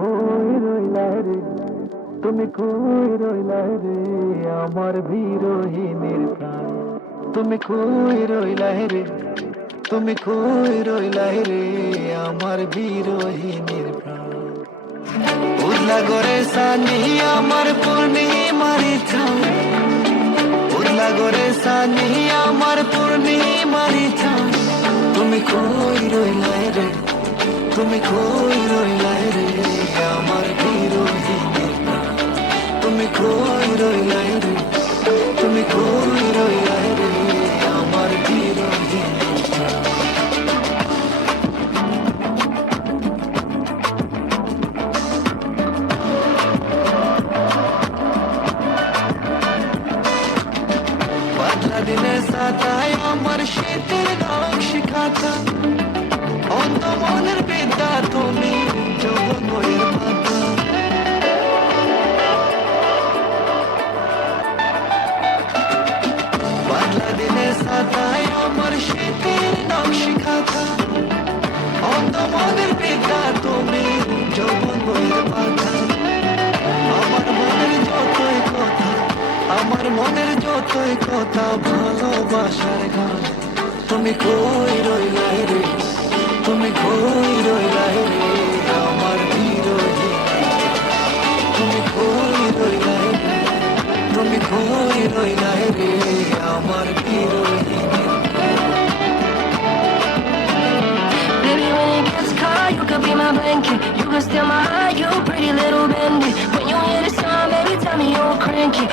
কই রইলা রে, তুমি কই রইলা রে, আমার বিরোহিনীর প্রাণ। তুমি কই রইলা রে, তুমি কই রইলা রে, আমার বিরোহিনীর প্রাণ। উদলা করে সানি আমার পূর্ণিমার চাঁদ, উদলা করে সানি আমার পূর্ণিমার চাঁদ। তুমি কই রইলা রে, তুমি কই রইলা রে, আমার বিরোহিনীর প্রাণ। তুমি কই রইলা রে, তুমি কই রইলা রে, আমার বিরোহিনীর প্রাণ। পাতলা দিনের সাতায় আমার শীতের নকশি খাতা, অন্ত মনের বিদ্যা তুমি যৌবন বইয়ের পাতা। পাতলা দিনের সাতায় আমার শীতের নকশি খাতা, অন্ত মনের বিদ্যা তুমি যৌবন বইয়ের পাতা। আমার মনের যতই কথা, আমার মনের যতই কথা, ভালোবাসার গান। তুমি কই রইলা রে, তুমি কই রইলা রে, আমার বিরোহী। তুমি কই রইলা রে, তুমি কই রইলা রে, আমার বিরোহী। Baby, when it gets cold, you could be my blanket. You can steal my heart, you pretty little bandit. When you hear the sound, baby, tell me you're cranky.